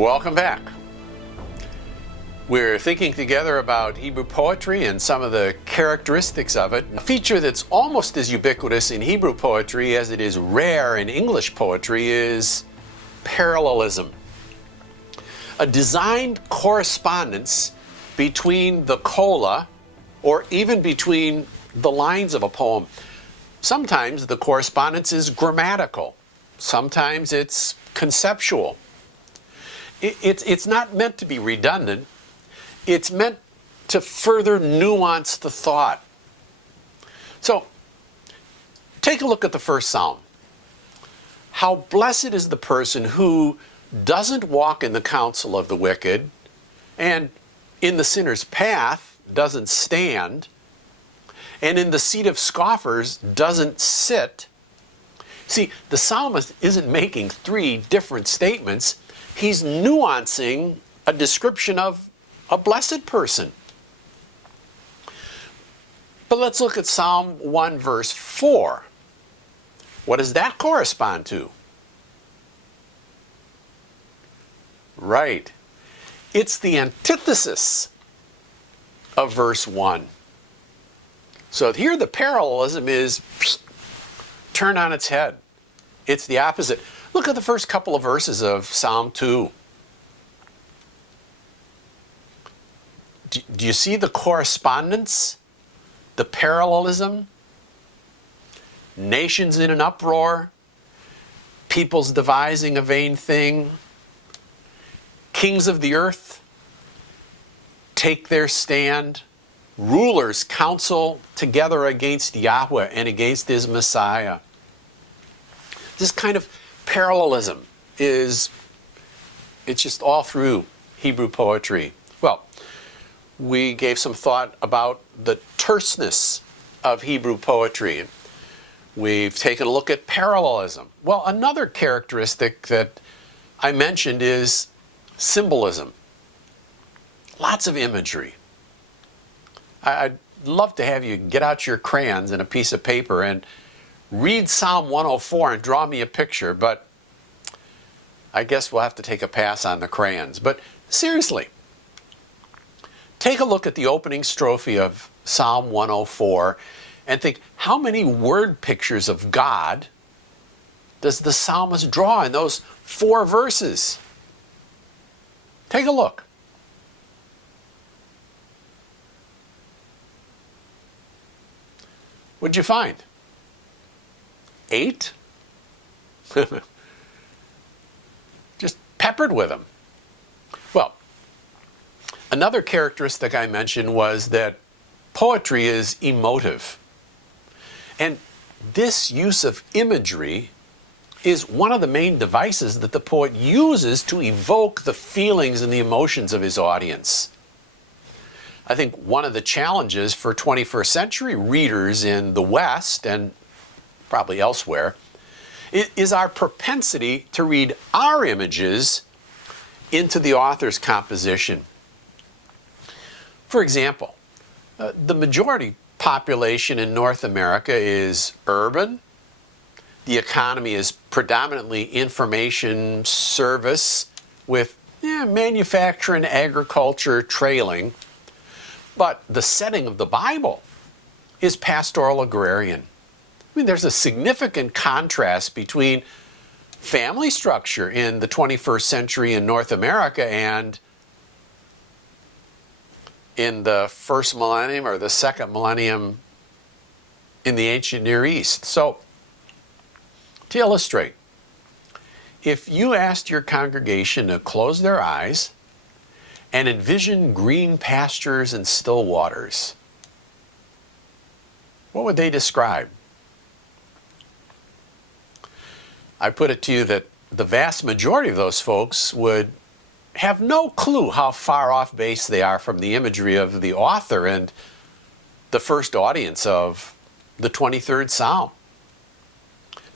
Welcome back. We're thinking together about Hebrew poetry and some of the characteristics of it. A feature that's almost as ubiquitous in Hebrew poetry as it is rare in English poetry is parallelism. A designed correspondence between the cola or even between the lines of a poem. Sometimes the correspondence is grammatical. Sometimes it's conceptual. It's not meant to be redundant. It's meant to further nuance the thought. So, take a look at the first psalm. How blessed is the person who doesn't walk in the counsel of the wicked, and in the sinner's path doesn't stand, and in the seat of scoffers doesn't sit. See, the psalmist isn't making three different statements. He's nuancing a description of a blessed person. But let's look at Psalm 1 verse 4. What does that correspond to? Right. It's the antithesis of verse 1. So here the parallelism is turned on its head. It's the opposite. Look at the first couple of verses of Psalm 2. Do you see the correspondence? The parallelism? Nations in an uproar, peoples devising a vain thing, kings of the earth take their stand, rulers counsel together against Yahweh and against his Messiah. This kind of parallelism it's just all through Hebrew poetry. Well, we gave some thought about the terseness of Hebrew poetry. We've taken a look at parallelism. Well, another characteristic that I mentioned is symbolism. Lots of imagery. I'd love to have you get out your crayons and a piece of paper and read Psalm 104 and draw me a picture, but I guess we'll have to take a pass on the crayons. But seriously, take a look at the opening strophe of Psalm 104 and think, how many word pictures of God does the psalmist draw in those 4 verses? Take a look. What'd you find? 8? Just peppered with them. Well, another characteristic I mentioned was that poetry is emotive. And this use of imagery is one of the main devices that the poet uses to evoke the feelings and the emotions of his audience. I think one of the challenges for 21st century readers in the West and probably elsewhere is our propensity to read our images into the author's composition. For example, the majority population in North America is urban. The economy is predominantly information service with manufacturing, agriculture trailing. But the setting of the Bible is pastoral agrarian. I mean, there's a significant contrast between family structure in the 21st century in North America and in the first millennium or the second millennium in the ancient Near East. So, to illustrate, if you asked your congregation to close their eyes and envision green pastures and still waters, what would they describe? I put it to you that the vast majority of those folks would have no clue how far off base they are from the imagery of the author and the first audience of the 23rd Psalm.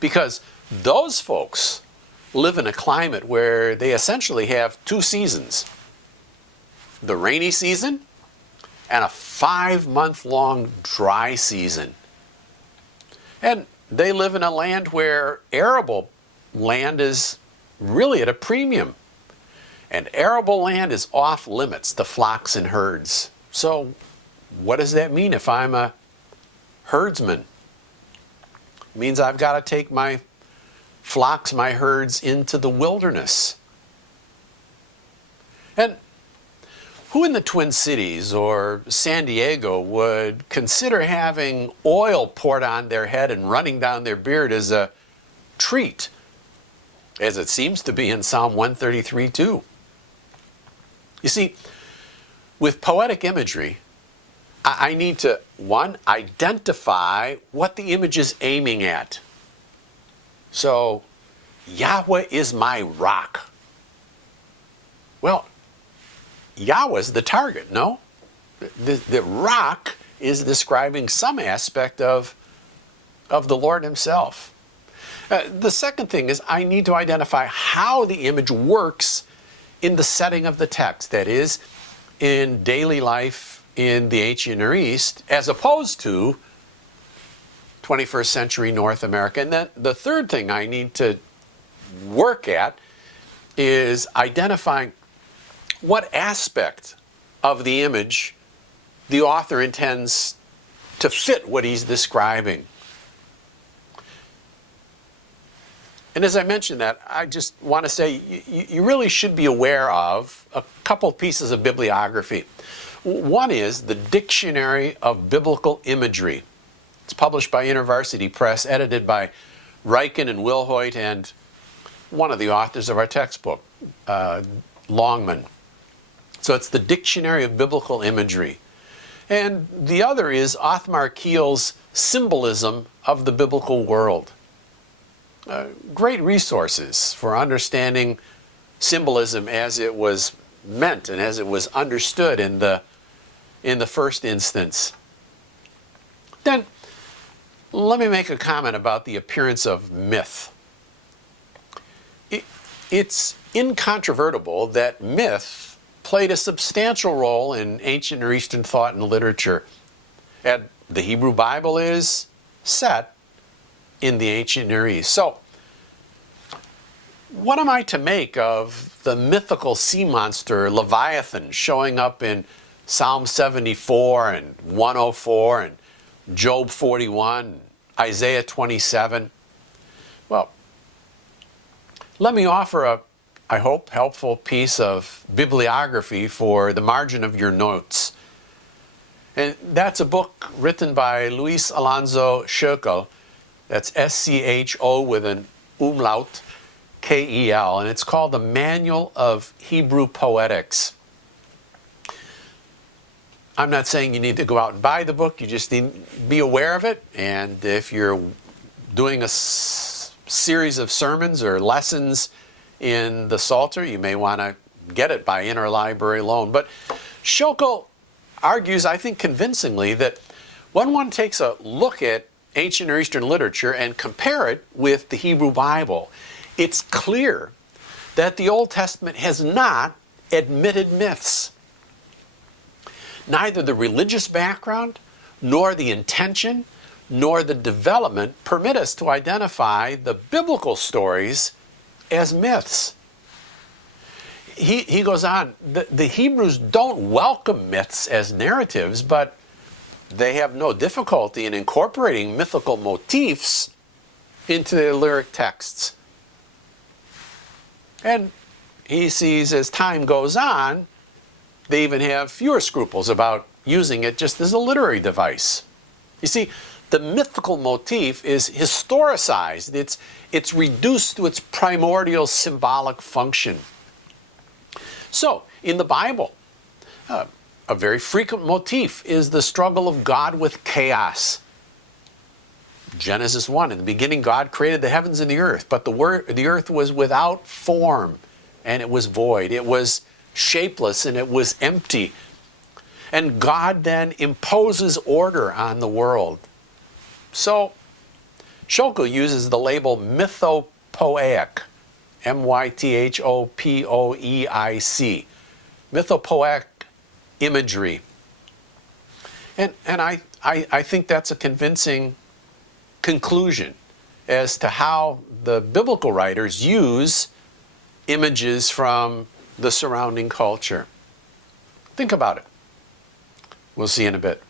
Because those folks live in a climate where they essentially have 2 seasons. The rainy season and a 5-month-long dry season. And they live in a land where arable land is really at a premium. and arable land is off limits to flocks and herds. So what does that mean if I'm a herdsman? It means I've got to take my flocks, my herds into the wilderness. And who in the Twin Cities or San Diego would consider having oil poured on their head and running down their beard as a treat, as it seems to be in Psalm 133 too? You see, with poetic imagery, I need to, one, identify what the image is aiming at. So, Yahweh is my rock. Well, Yahweh's the target, no? The rock is describing some aspect of the Lord himself. The second thing is I need to identify how the image works in the setting of the text, that is, in daily life in the ancient Near East, as opposed to 21st century North America. And then the third thing I need to work at is identifying what aspect of the image the author intends to fit what he's describing. And as I mentioned that, I just want to say you really should be aware of a couple pieces of bibliography. One is the Dictionary of Biblical Imagery. It's published by InterVarsity Press, edited by Ryken and Wilhoit, and one of the authors of our textbook, Longman. So it's the Dictionary of Biblical Imagery. And the other is Othmar Kiel's Symbolism of the Biblical World. Great resources for understanding symbolism as it was meant and as it was understood in the first instance. Then, let me make a comment about the appearance of myth. It's incontrovertible that myth played a substantial role in ancient Near Eastern thought and literature. And the Hebrew Bible is set in the ancient Near East. So, what am I to make of the mythical sea monster Leviathan showing up in Psalm 74 and 104 and Job 41, Isaiah 27? Well, let me offer a, I hope, helpful piece of bibliography for the margin of your notes. And that's a book written by Luis Alonso Schökel. That's S-C-H-O with an umlaut, K-E-L, and it's called The Manual of Hebrew Poetics. I'm not saying you need to go out and buy the book, you just need to be aware of it, and if you're doing a series of sermons or lessons in the Psalter, you may want to get it by interlibrary loan. But Schökel argues, I think convincingly, that when one takes a look at ancient Near Eastern literature and compare it with the Hebrew Bible, it's clear that the Old Testament has not admitted myths. Neither the religious background, nor the intention, nor the development permit us to identify the biblical stories as myths. He goes on, the Hebrews don't welcome myths as narratives, but they have no difficulty in incorporating mythical motifs into their lyric texts. And he sees as time goes on, they even have fewer scruples about using it just as a literary device. You see, the mythical motif is historicized. It's reduced to its primordial symbolic function. So, in the Bible, a very frequent motif is the struggle of God with chaos. Genesis 1, in the beginning God created the heavens and the earth, but the earth was without form, and it was void. It was shapeless, and it was empty. And God then imposes order on the world. So, Schökel uses the label mythopoeic, M-Y-T-H-O-P-O-E-I-C, mythopoeic imagery. And I think that's a convincing conclusion as to how the biblical writers use images from the surrounding culture. Think about it. We'll see you in a bit.